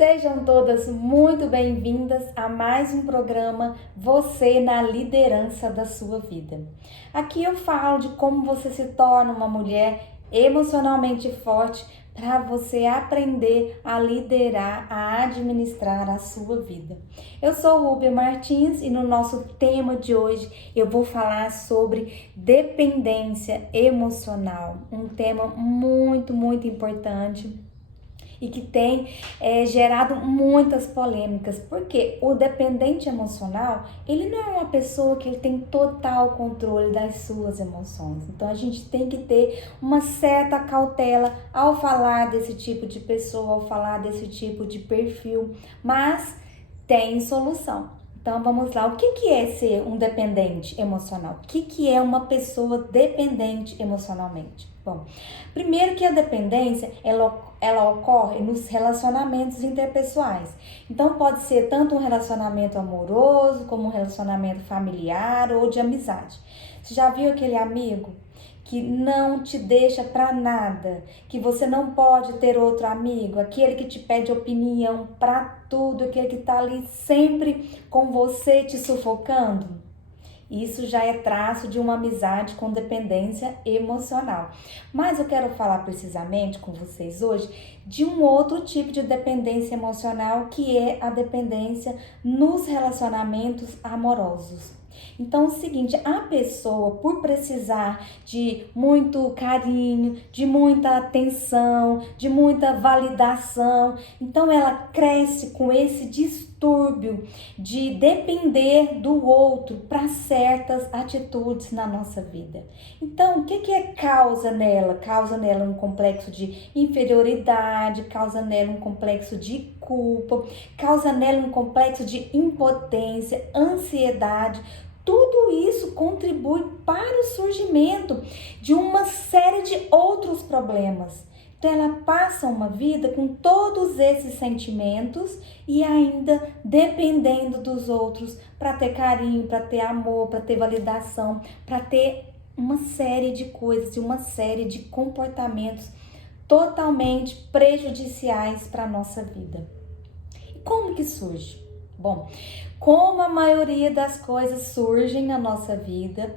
Sejam todas muito bem-vindas a mais um programa Você na Liderança da Sua Vida. Aqui eu falo de como você se torna uma mulher emocionalmente forte para você aprender a liderar, a administrar a sua vida. Eu sou Rúbia Martins e no nosso tema de hoje eu vou falar sobre dependência emocional, um tema muito importante e que tem gerado muitas polêmicas, porque o dependente emocional, ele não é uma pessoa que ele tem total controle das suas emoções. Então a gente tem que ter uma certa cautela ao falar desse tipo de pessoa, ao falar desse tipo de perfil, mas tem solução. Então vamos lá, o que é ser um dependente emocional? O que é uma pessoa dependente emocionalmente? Bom, primeiro que a dependência, ela ocorre nos relacionamentos interpessoais. Então pode ser tanto um relacionamento amoroso, como um relacionamento familiar ou de amizade. Você já viu aquele amigo que não te deixa pra nada, que você não pode ter outro amigo, aquele que te pede opinião pra tudo, aquele que tá ali sempre com você te sufocando? Isso já é traço de uma amizade com dependência emocional. Mas eu quero falar precisamente com vocês hoje de um outro tipo de dependência emocional, que é a dependência nos relacionamentos amorosos. Então é o seguinte, a pessoa, por precisar de muito carinho, de muita atenção, de muita validação, então ela cresce com esse distúrbio de depender do outro para certas atitudes na nossa vida. Então, o que é causa nela? Causa nela um complexo de inferioridade, causa nela um complexo de culpa, causa nela um complexo de impotência, ansiedade. Tudo isso contribui para o surgimento de uma série de outros problemas. Então ela passa uma vida com todos esses sentimentos e ainda dependendo dos outros para ter carinho, para ter amor, para ter validação, para ter uma série de coisas e uma série de comportamentos totalmente prejudiciais para a nossa vida. E como que surge? Bom, como a maioria das coisas surgem na nossa vida,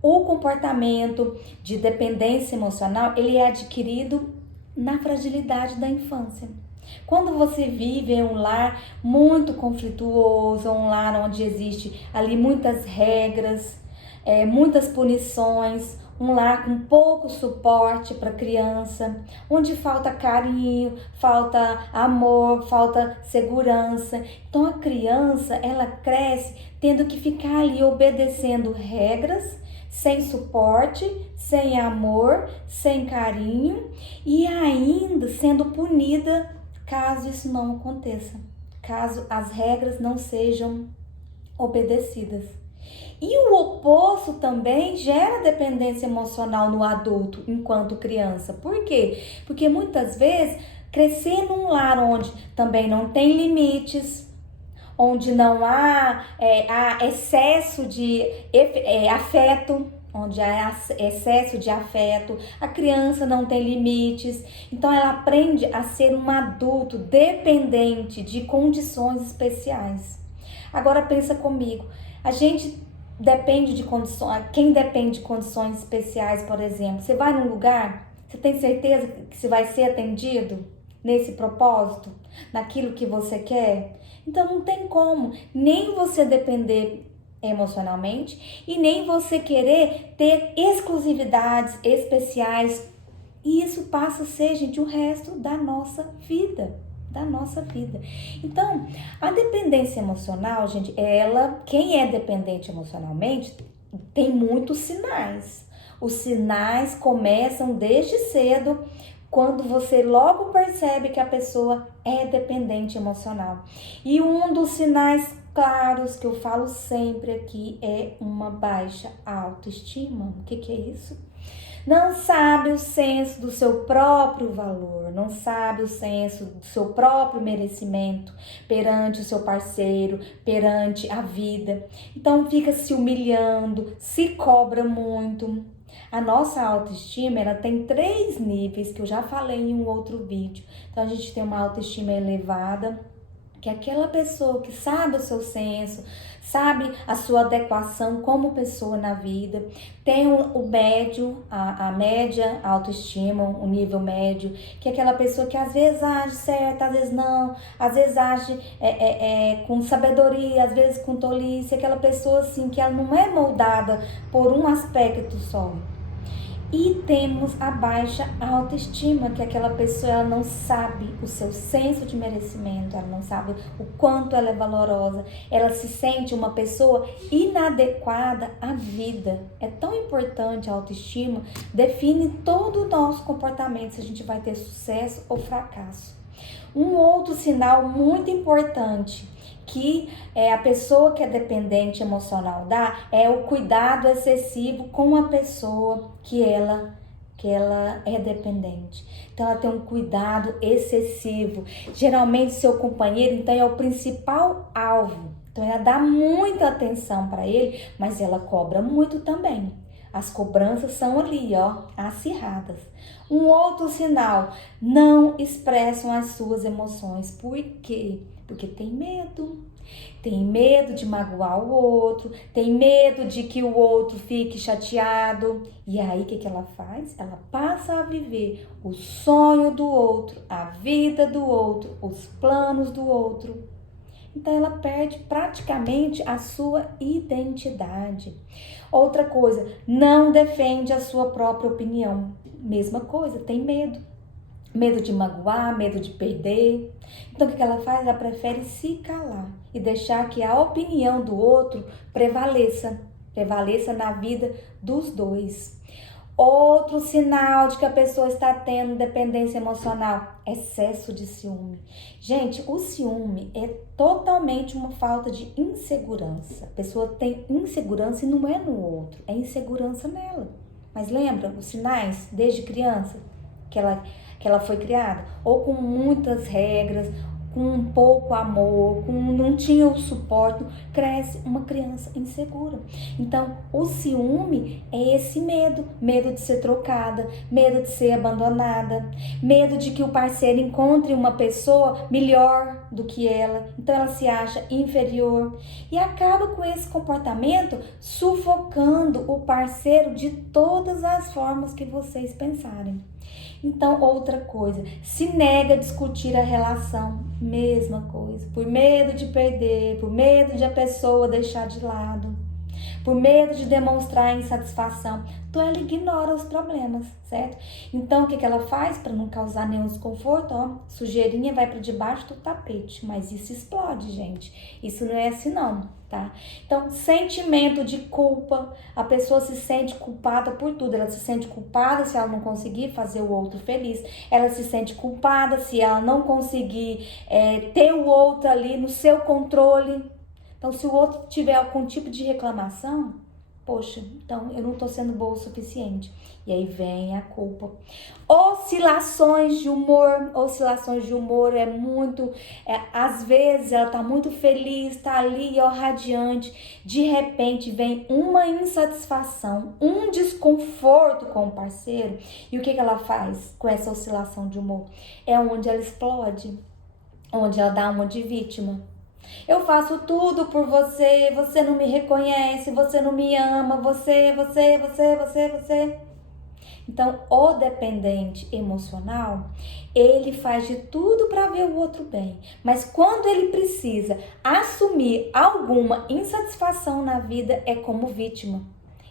o comportamento de dependência emocional, ele é adquirido na fragilidade da infância. Quando você vive em um lar muito conflituoso, um lar onde existe ali muitas regras, muitas punições, um lar com pouco suporte para a criança, onde falta carinho, falta amor, falta segurança. Então a criança, ela cresce tendo que ficar ali obedecendo regras, sem suporte, sem amor, sem carinho e ainda sendo punida caso isso não aconteça, caso as regras não sejam obedecidas. E o oposto também gera dependência emocional no adulto enquanto criança. Por quê? Porque muitas vezes crescer num lar onde também não tem limites, onde não há excesso de afeto, onde há excesso de afeto, a criança não tem limites, então ela aprende a ser um adulto dependente de condições especiais. Agora pensa comigo, a gente depende de condições, quem depende de condições especiais, por exemplo, você vai num lugar, você tem certeza que você vai ser atendido nesse propósito, naquilo que você quer? Então não tem como nem você depender emocionalmente e nem você querer ter exclusividades especiais. E isso passa a ser, gente, o resto da nossa vida. Então, a dependência emocional, gente, quem é dependente emocionalmente tem muitos sinais. Os sinais começam desde cedo, quando você logo percebe que a pessoa é dependente emocional. E um dos sinais claros que eu falo sempre aqui é uma baixa autoestima. O que é isso? Não sabe o senso do seu próprio valor, não sabe o senso do seu próprio merecimento perante o seu parceiro, perante a vida. Então fica se humilhando, se cobra muito. A nossa autoestima, ela tem 3 níveis que eu já falei em um outro vídeo. Então, a gente tem uma autoestima elevada, que é aquela pessoa que sabe o seu senso, sabe a sua adequação como pessoa na vida. Tem o médio, a média autoestima, o nível médio, que é aquela pessoa que às vezes age certo, às vezes não, às vezes age com sabedoria, às vezes com tolice, aquela pessoa assim que ela não é moldada por um aspecto só. E temos a baixa autoestima, que aquela pessoa ela não sabe o seu senso de merecimento, ela não sabe o quanto ela é valorosa, ela se sente uma pessoa inadequada à vida. É tão importante a autoestima, define todo o nosso comportamento, se a gente vai ter sucesso ou fracasso. Um outro sinal muito importante que a pessoa que é dependente emocional dá é o cuidado excessivo com a pessoa que ela é dependente. Então ela tem um cuidado excessivo. Geralmente seu companheiro então é o principal alvo. Então ela dá muita atenção para ele, mas ela cobra muito também. As cobranças são ali, ó, acirradas. Um outro sinal, não expressam as suas emoções. Por quê? Porque tem medo. Tem medo de magoar o outro, tem medo de que o outro fique chateado. E aí o que ela faz? Ela passa a viver o sonho do outro, a vida do outro, os planos do outro. Então ela perde praticamente a sua identidade. Outra coisa, não defende a sua própria opinião. Mesma coisa, tem medo. Medo de magoar, medo de perder. Então o que ela faz? Ela prefere se calar e deixar que a opinião do outro prevaleça na vida dos dois. Outro sinal de que a pessoa está tendo dependência emocional, excesso de ciúme. Gente, o ciúme é totalmente uma falta de insegurança. A pessoa tem insegurança e não é no outro, é insegurança nela. Mas lembra os sinais desde criança que ela foi criada? Ou com muitas regras, com um pouco amor, não tinha o suporte, cresce uma criança insegura. Então, o ciúme é esse medo de ser trocada, medo de ser abandonada, medo de que o parceiro encontre uma pessoa melhor do que ela, então ela se acha inferior e acaba com esse comportamento sufocando o parceiro de todas as formas que vocês pensarem. Então, outra coisa, se nega a discutir a relação, mesma coisa, por medo de perder, por medo de a pessoa deixar de lado, por medo de demonstrar insatisfação. Então, ela ignora os problemas, certo? Então, o que ela faz para não causar nenhum desconforto? Ó, sujeirinha vai para debaixo do tapete, mas isso explode, gente. Isso não é assim não, tá? Então, sentimento de culpa, a pessoa se sente culpada por tudo. Ela se sente culpada se ela não conseguir fazer o outro feliz. Ela se sente culpada se ela não conseguir ter o outro ali no seu controle. Então, se o outro tiver algum tipo de reclamação, poxa, então eu não tô sendo boa o suficiente. E aí vem a culpa. Oscilações de humor. Oscilações de humor é muito... às vezes ela tá muito feliz, tá ali, ó, radiante. De repente vem uma insatisfação, um desconforto com o parceiro. E o que ela faz com essa oscilação de humor? É onde ela explode. Onde ela dá uma de vítima. Eu faço tudo por você, você não me reconhece, você não me ama, você. Então, o dependente emocional, ele faz de tudo para ver o outro bem. Mas quando ele precisa assumir alguma insatisfação na vida, é como vítima.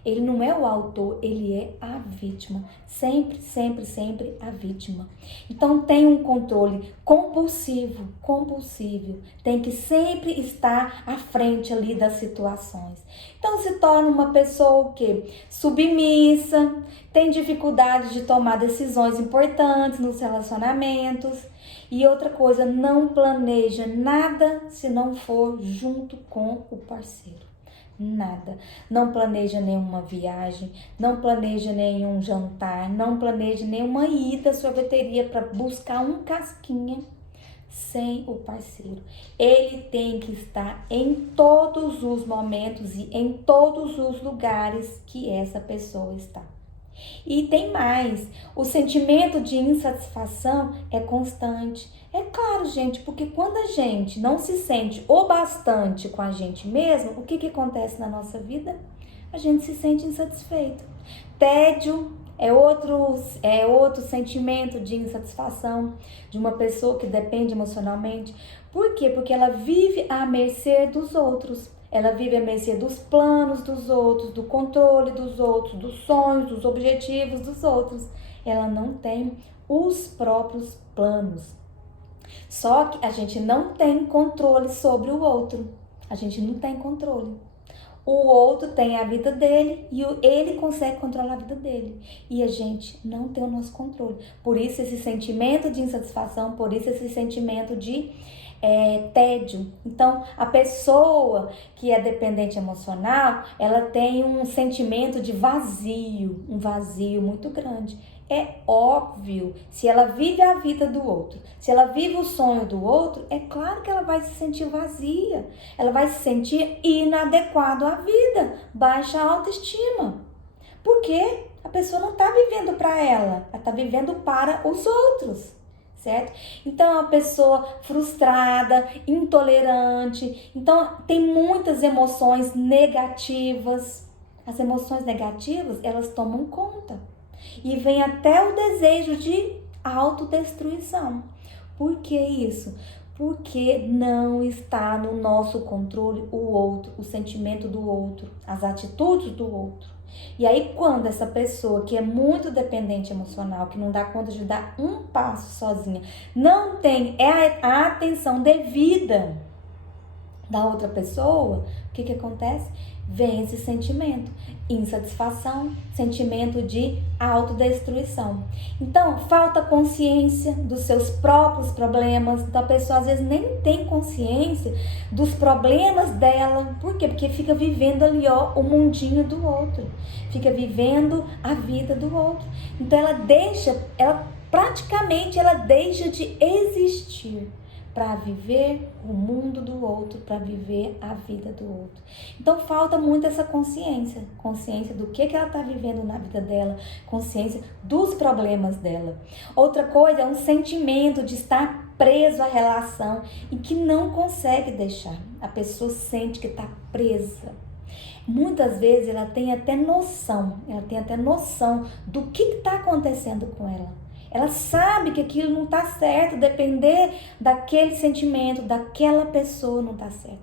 Ele não é o autor, ele é a vítima. Sempre, sempre, sempre a vítima. Então tem um controle compulsivo. Tem que sempre estar à frente ali das situações. Então se torna uma pessoa o quê? Submissa, tem dificuldade de tomar decisões importantes nos relacionamentos. E outra coisa, não planeja nada se não for junto com o parceiro. Nada. Não planeja nenhuma viagem, não planeja nenhum jantar, não planeja nenhuma ida à sorveteria para buscar um casquinha sem o parceiro. Ele tem que estar em todos os momentos e em todos os lugares que essa pessoa está. E tem mais, o sentimento de insatisfação é constante. É claro, gente, porque quando a gente não se sente o bastante com a gente mesmo, o que acontece na nossa vida? A gente se sente insatisfeito. Tédio é outro sentimento de insatisfação de uma pessoa que depende emocionalmente. Por quê? Porque ela vive à mercê dos outros. Ela vive à mercê dos planos dos outros, do controle dos outros, dos sonhos, dos objetivos dos outros. Ela não tem os próprios planos. Só que a gente não tem controle sobre o outro. A gente não tem controle. O outro tem a vida dele e ele consegue controlar a vida dele. E a gente não tem o nosso controle. Por isso esse sentimento de insatisfação, por isso esse sentimento de tédio. Então, a pessoa que é dependente emocional, ela tem um sentimento de vazio, um vazio muito grande. É óbvio, se ela vive a vida do outro, se ela vive o sonho do outro, é claro que ela vai se sentir vazia, ela vai se sentir inadequada à vida, baixa autoestima. Porque a pessoa não está vivendo para ela está vivendo para os outros. Certo? Então é uma pessoa frustrada, intolerante. Então tem muitas emoções negativas. As emoções negativas, elas tomam conta. E vem até o desejo de autodestruição. Por que isso? Porque não está no nosso controle o outro, o sentimento do outro, as atitudes do outro. E aí, quando essa pessoa que é muito dependente emocional, que não dá conta de dar um passo sozinha, não tem a atenção devida da outra pessoa, o que acontece? Vem esse sentimento, insatisfação, sentimento de autodestruição. Então, falta consciência dos seus próprios problemas. Então, a pessoa às vezes nem tem consciência dos problemas dela. Por quê? Porque fica vivendo ali, o mundinho do outro. Fica vivendo a vida do outro. Então, ela praticamente deixa de existir para viver o mundo do outro, para viver a vida do outro. Então falta muito essa consciência do que ela está vivendo na vida dela, consciência dos problemas dela. Outra coisa é um sentimento de estar preso à relação e que não consegue deixar. A pessoa sente que está presa. Muitas vezes ela tem até noção do que está acontecendo com ela. Ela sabe que aquilo não está certo, depender daquele sentimento, daquela pessoa não está certo.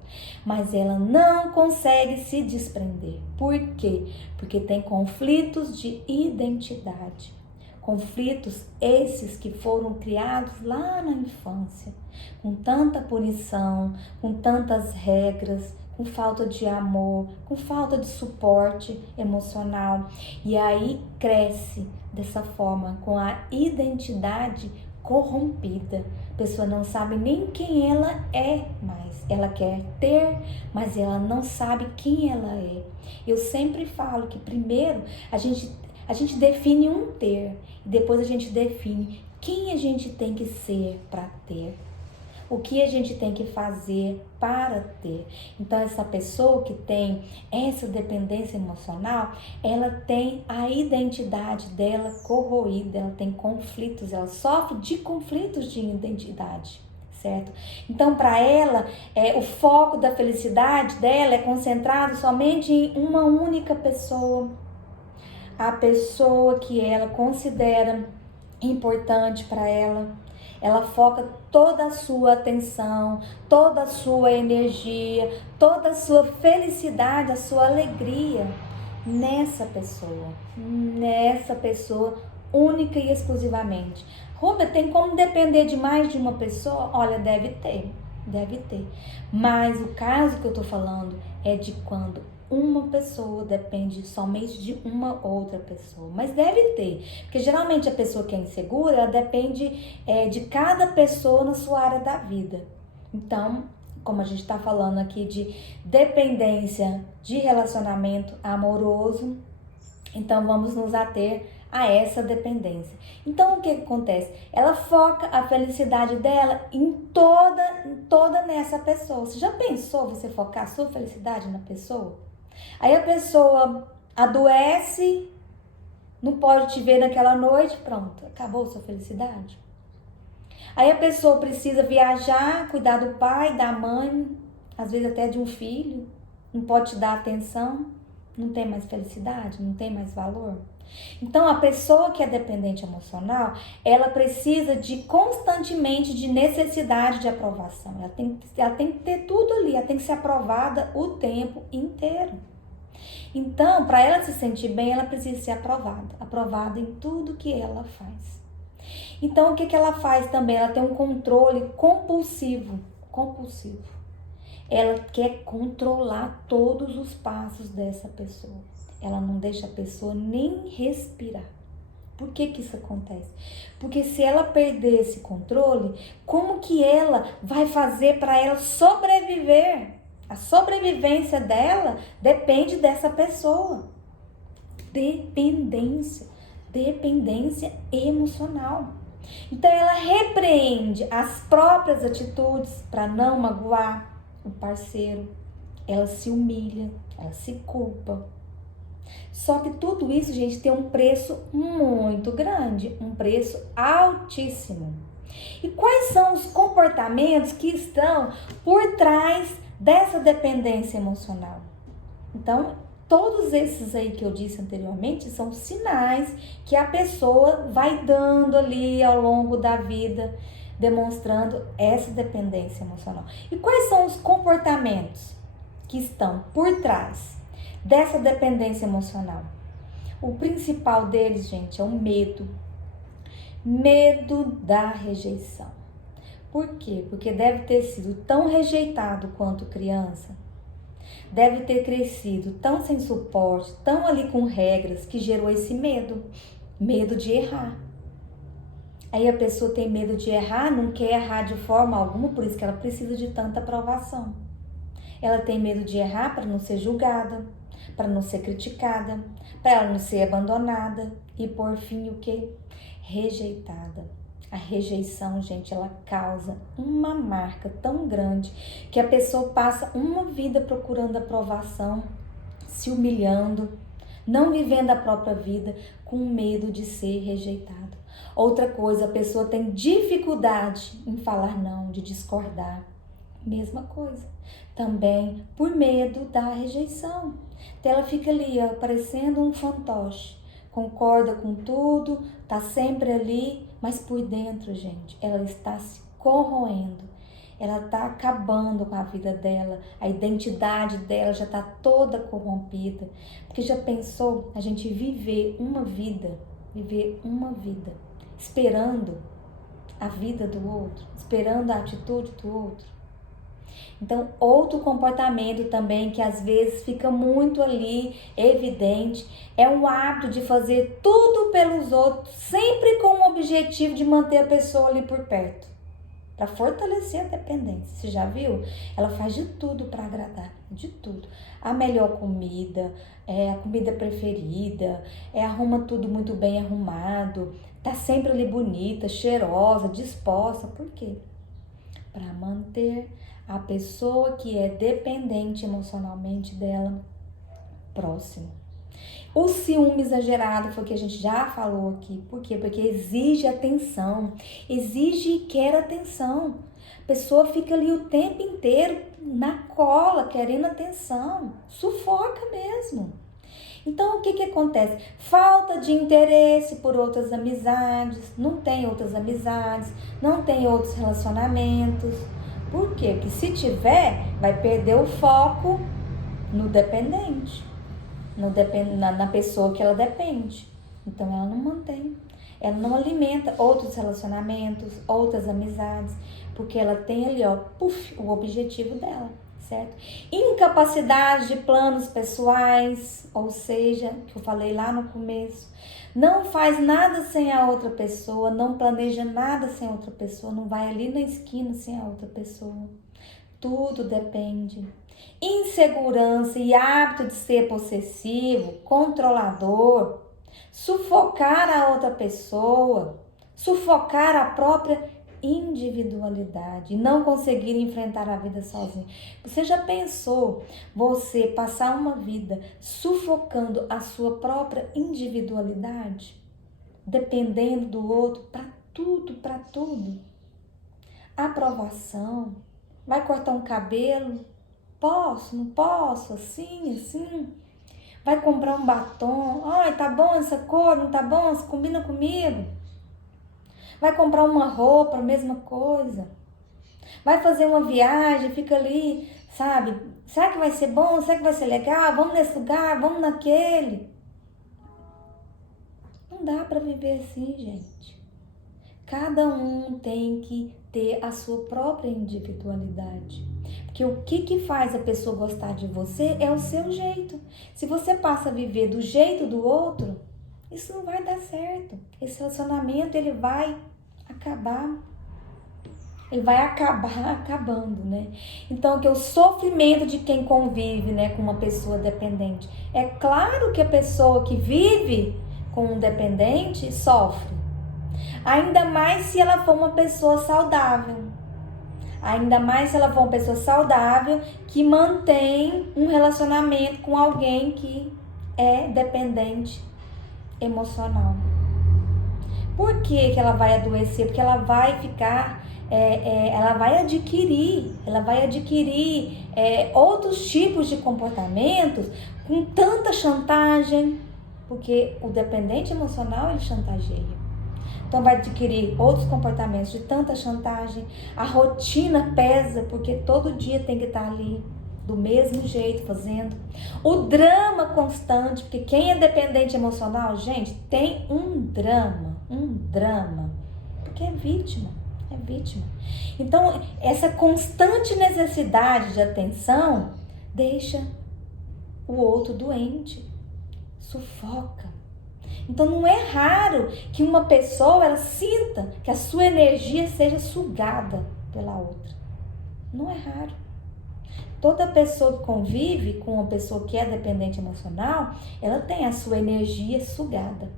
Mas ela não consegue se desprender. Por quê? Porque tem conflitos de identidade. Conflitos esses que foram criados lá na infância, com tanta punição, com tantas regras, com falta de amor, com falta de suporte emocional. E aí cresce dessa forma, com a identidade corrompida. A pessoa não sabe nem quem ela é mais. Ela quer ter, mas ela não sabe quem ela é. Eu sempre falo que primeiro a gente define um ter, e depois a gente define quem a gente tem que ser para ter. O que a gente tem que fazer para ter. Então, essa pessoa que tem essa dependência emocional, ela tem a identidade dela corroída, ela tem conflitos, ela sofre de conflitos de identidade, certo? Então, para ela, o foco da felicidade dela é concentrado somente em uma única pessoa. A pessoa que ela considera importante para ela. Ela foca toda a sua atenção, toda a sua energia, toda a sua felicidade, a sua alegria nessa pessoa única e exclusivamente. Rubia, tem como depender de mais de uma pessoa? Olha, deve ter. Mas o caso que eu tô falando é de quando uma pessoa depende somente de uma outra pessoa, mas deve ter, porque geralmente a pessoa que é insegura, ela depende de cada pessoa na sua área da vida. Então, como a gente está falando aqui de dependência de relacionamento amoroso, então vamos nos ater a essa dependência. Então o que acontece? Ela foca a felicidade dela em toda nessa pessoa. Você já pensou você focar a sua felicidade na pessoa? Aí a pessoa adoece Não pode te ver naquela noite, pronto, acabou sua felicidade. Aí a pessoa precisa viajar, cuidar do pai, da mãe, às vezes até de um filho, não pode te dar atenção, não tem mais felicidade, não tem mais valor. Então, a pessoa que é dependente emocional, ela precisa de constantemente de necessidade de aprovação. Ela tem que ter tudo ali, ela tem que ser aprovada o tempo inteiro. Então, para ela se sentir bem, ela precisa ser aprovada em tudo que ela faz. Então, o que ela faz também? Ela tem um controle compulsivo. Ela quer controlar todos os passos dessa pessoa. Ela não deixa a pessoa nem respirar. Por que isso acontece? Porque se ela perder esse controle, como que ela vai fazer para ela sobreviver? A sobrevivência dela depende dessa pessoa. Dependência emocional. Então ela repreende as próprias atitudes para não magoar o parceiro. Ela se humilha, ela se culpa. Só que tudo isso, gente, tem um preço muito grande, um preço altíssimo. E quais são os comportamentos que estão por trás dessa dependência emocional? Então, todos esses aí que eu disse anteriormente são sinais que a pessoa vai dando ali ao longo da vida, demonstrando essa dependência emocional. E quais são os comportamentos que estão por trás dessa dependência emocional? O principal deles, gente, é o medo. Medo da rejeição. Por quê? Porque deve ter sido tão rejeitado quanto criança. Deve ter crescido tão sem suporte, tão ali com regras, que gerou esse medo. Medo de errar. Aí a pessoa tem medo de errar, não quer errar de forma alguma, por isso que ela precisa de tanta aprovação. Ela tem medo de errar para não ser julgada, para não ser criticada, para ela não ser abandonada e por fim o quê? Rejeitada. A rejeição, gente, ela causa uma marca tão grande que a pessoa passa uma vida procurando aprovação, se humilhando, não vivendo a própria vida, com medo de ser rejeitado. Outra coisa, a pessoa tem dificuldade em falar não, de discordar. Mesma coisa. Também por medo da rejeição. Então ela fica ali, ó, parecendo um fantoche. Concorda com tudo, tá sempre ali, mas por dentro, gente, ela está se corroendo. Ela tá acabando com a vida dela, a identidade dela já tá toda corrompida. Porque já pensou a gente viver uma vida esperando a vida do outro, esperando a atitude do outro? Então, outro comportamento também que às vezes fica muito ali evidente é o hábito de fazer tudo pelos outros, sempre com o objetivo de manter a pessoa ali por perto, para fortalecer a dependência. Você já viu? Ela faz de tudo para agradar, de tudo. A melhor comida, a comida preferida, arruma tudo muito bem arrumado, tá sempre ali bonita, cheirosa, disposta. Por quê? Para manter a pessoa que é dependente emocionalmente dela próximo. O ciúme exagerado foi o que a gente já falou aqui. Por quê? Porque exige atenção, exige e quer atenção. A pessoa fica ali o tempo inteiro na cola, querendo atenção, sufoca mesmo. Então, o que acontece? Falta de interesse por outras amizades, não tem outras amizades, não tem outros relacionamentos. Por quê? Porque se tiver, vai perder o foco no dependente, na pessoa que ela depende. Então, ela não mantém, ela não alimenta outros relacionamentos, outras amizades, porque ela tem ali, ó, o objetivo dela, certo? Incapacidade de planos pessoais, ou seja, que eu falei lá no começo, não faz nada sem a outra pessoa, não planeja nada sem a outra pessoa, não vai ali na esquina sem a outra pessoa. Tudo depende. Insegurança e hábito de ser possessivo, controlador, sufocar a outra pessoa, sufocar a própria individualidade e não conseguir enfrentar a vida sozinho. Você já pensou você passar uma vida sufocando a sua própria individualidade? Dependendo do outro para tudo, para tudo. Aprovação. Vai cortar um cabelo? Posso, não posso? Assim, assim. Vai comprar um batom? Ai, tá bom essa cor? Não tá bom? Você combina comigo? Vai comprar uma roupa? Mesma coisa. Vai fazer uma viagem? Fica ali, sabe? Será que vai ser bom? Será que vai ser legal? Vamos nesse lugar? Vamos naquele? Não dá para viver assim, gente. Cada um tem que ter a sua própria individualidade. Porque o que faz a pessoa gostar de você é o seu jeito. Se você passa a viver do jeito do outro, isso não vai dar certo. Esse relacionamento, ele vai acabar. Ele vai acabar acabando, né? Então, que o sofrimento de quem convive, né, com uma pessoa dependente. É claro que a pessoa que vive com um dependente sofre. Ainda mais se ela for uma pessoa saudável. Ainda mais se ela for uma pessoa saudável que mantém um relacionamento com alguém que é dependente emocional. Por que ela vai adoecer? Porque ela vai ficar, ela vai adquirir outros tipos de comportamentos com tanta chantagem, porque o dependente emocional ele chantageia. Então vai adquirir outros comportamentos de tanta chantagem. A rotina pesa, porque todo dia tem que estar ali do mesmo jeito fazendo. O drama constante, porque quem é dependente emocional, gente, tem um drama, porque é vítima. Então, essa constante necessidade de atenção deixa o outro doente, sufoca. Então não é raro que uma pessoa ela sinta que a sua energia seja sugada pela outra. Não é raro. Toda pessoa que convive com uma pessoa que é dependente emocional, ela tem a sua energia sugada.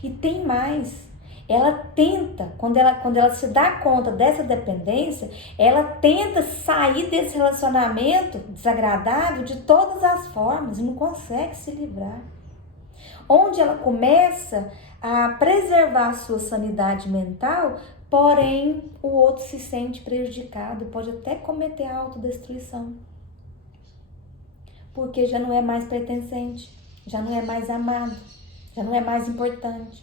E tem mais. Ela tenta, quando ela se dá conta dessa dependência, ela tenta sair desse relacionamento desagradável de todas as formas e não consegue se livrar. Onde ela começa a preservar a sua sanidade mental, porém o outro se sente prejudicado, pode até cometer a autodestruição. Porque já não é mais pertencente, já não é mais amado, já não é mais importante.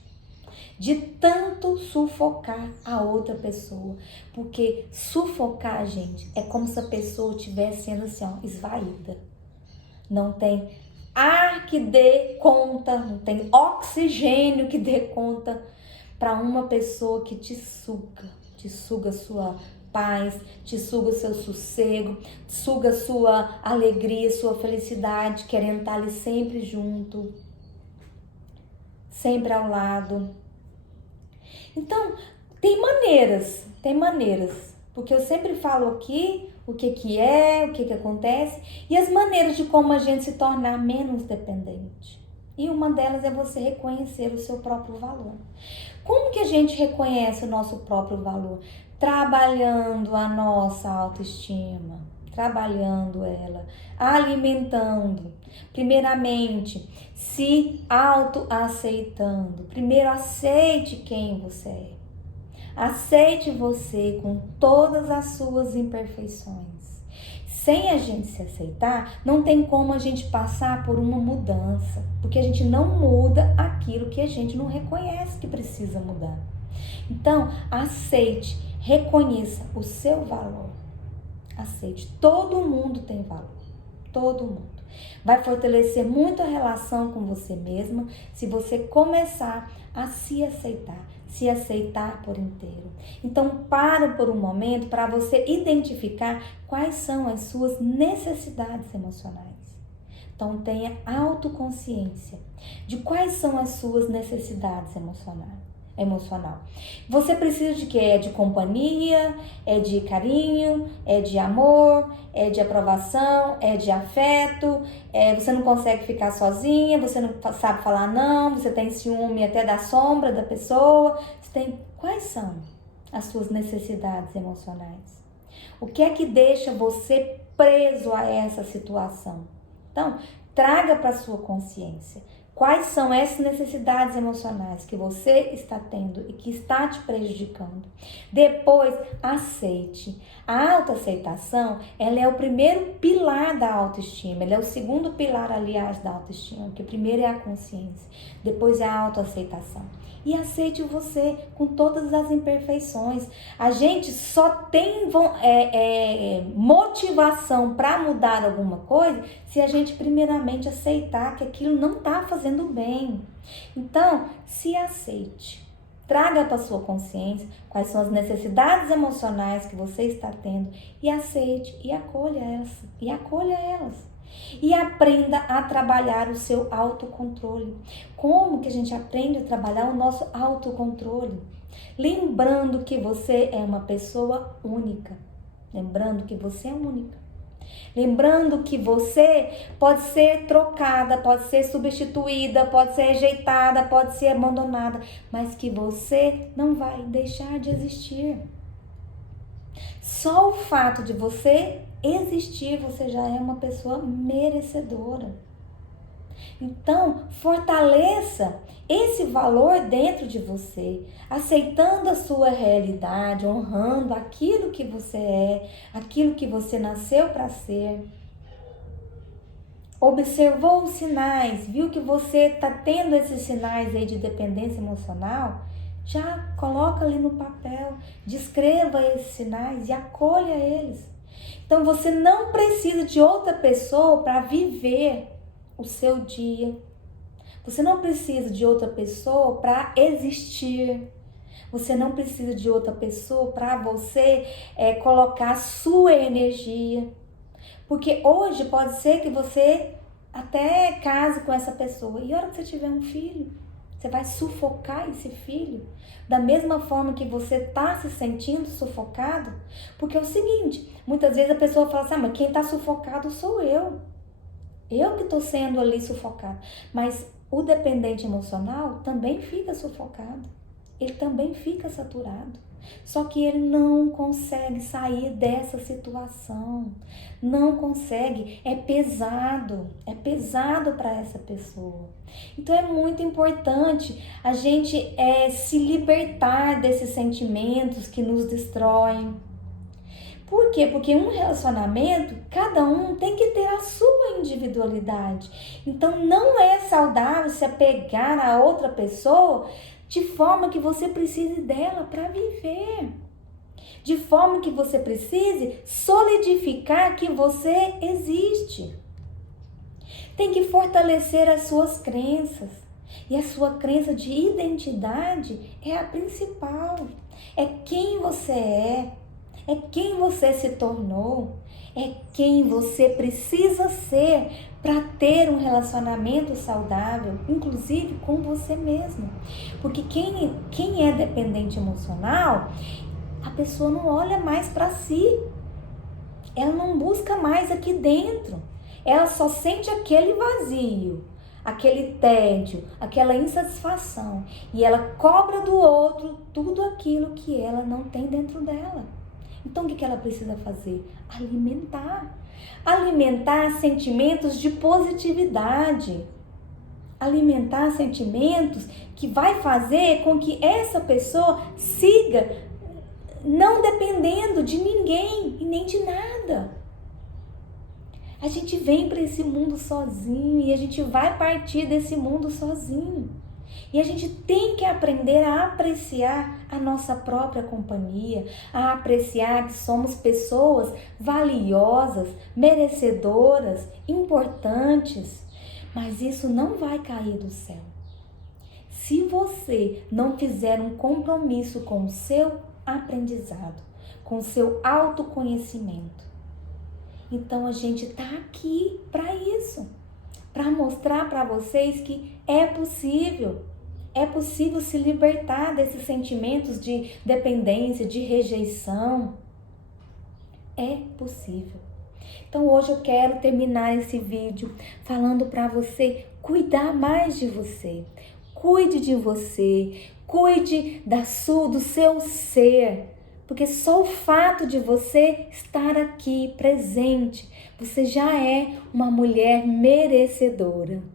De tanto sufocar a outra pessoa. Porque sufocar, gente, é como se a pessoa estivesse sendo assim, ó, esvaída. Não tem ar que dê conta, não tem oxigênio que dê conta para uma pessoa que te suga sua paz, te suga seu sossego, suga sua alegria, sua felicidade, querendo estar ali sempre junto, sempre ao lado. Então, tem maneiras, porque eu sempre falo aqui o que é, o que acontece e as maneiras de como a gente se tornar menos dependente. E uma delas é você reconhecer o seu próprio valor. Como que a gente reconhece o nosso próprio valor? Trabalhando a nossa autoestima, trabalhando ela, alimentando. Primeiramente, se autoaceitando. Primeiro, aceite quem você é. Aceite você com todas as suas imperfeições. Sem a gente se aceitar, não tem como a gente passar por uma mudança, porque a gente não muda aquilo que a gente não reconhece que precisa mudar. Então, aceite, reconheça o seu valor. Aceite, todo mundo tem valor, todo mundo. Vai fortalecer muito a relação com você mesma se você começar a se aceitar por inteiro. Então, para por um momento para você identificar quais são as suas necessidades emocionais. Então, tenha autoconsciência de quais são as suas necessidades emocional. Você precisa de quê? É de companhia, é de carinho, é de amor, é de aprovação, é de afeto, você não consegue ficar sozinha, você não sabe falar não, você tem ciúme até da sombra da pessoa. Quais são? as suas necessidades emocionais? O que é que deixa você preso a essa situação? Então, traga para a sua consciência quais são essas necessidades emocionais que você está tendo e que está te prejudicando. Depois, aceite. A autoaceitação, ela é o primeiro pilar da autoestima, ela é o segundo pilar, aliás, da autoestima, porque o primeiro é a consciência, depois é a autoaceitação. E aceite você com todas as imperfeições. A gente só tem motivação para mudar alguma coisa se a gente primeiramente aceitar que aquilo não está fazendo bem. Então, se aceite. Traga para a sua consciência quais são as necessidades emocionais que você está tendo e aceite e acolha elas. E aprenda a trabalhar o seu autocontrole. Como que a gente aprende a trabalhar o nosso autocontrole? Lembrando que você é uma pessoa única. Lembrando que você é única. Lembrando que você pode ser trocada, pode ser substituída, pode ser rejeitada, pode ser abandonada, mas que você não vai deixar de existir. Só o fato de você existir, você já é uma pessoa merecedora. Então, fortaleça esse valor dentro de você, aceitando a sua realidade, honrando aquilo que você é, aquilo que você nasceu para ser. Observou os sinais, viu que você está tendo esses sinais aí de dependência emocional? Já coloca ali no papel, descreva esses sinais e acolha eles. Então você não precisa de outra pessoa para viver o seu dia. Você não precisa de outra pessoa para existir. Você não precisa de outra pessoa para você colocar sua energia. Porque hoje pode ser que você até case com essa pessoa e a hora que você tiver um filho, você vai sufocar esse filho da mesma forma que você está se sentindo sufocado. Porque é o seguinte, muitas vezes a pessoa fala assim, mas quem está sufocado sou eu. Eu que estou sendo ali sufocado. Mas o dependente emocional também fica sufocado. Ele também fica saturado. Só que ele não consegue sair dessa situação. Não consegue. É pesado para essa pessoa. Então é muito importante a gente se libertar desses sentimentos que nos destroem. Por quê? Porque um relacionamento, cada um tem que ter a sua individualidade. Então não é saudável se apegar a outra pessoa de forma que você precise dela para viver. De forma que você precise solidificar que você existe. Tem que fortalecer as suas crenças. E a sua crença de identidade é a principal. É quem você é quem você se tornou, é quem você precisa ser para ter um relacionamento saudável, inclusive com você mesmo. Porque quem é dependente emocional, a pessoa não olha mais para si, ela não busca mais aqui dentro, ela só sente aquele vazio, aquele tédio, aquela insatisfação, e ela cobra do outro tudo aquilo que ela não tem dentro dela. Então, o que ela precisa fazer? Alimentar. Alimentar sentimentos de positividade. Alimentar sentimentos que vai fazer com que essa pessoa siga não dependendo de ninguém e nem de nada. A gente vem para esse mundo sozinho e a gente vai partir desse mundo sozinho. E a gente tem que aprender a apreciar a nossa própria companhia, a apreciar que somos pessoas valiosas, merecedoras, importantes. Mas isso não vai cair do céu. Se você não fizer um compromisso com o seu aprendizado, com o seu autoconhecimento, então a gente está aqui para isso, para mostrar para vocês que é possível se libertar desses sentimentos de dependência, de rejeição. É possível. Então hoje eu quero terminar esse vídeo falando para você cuidar mais de você. Cuide de você, Cuide do seu ser, porque só o fato de você estar aqui presente, você já é uma mulher merecedora.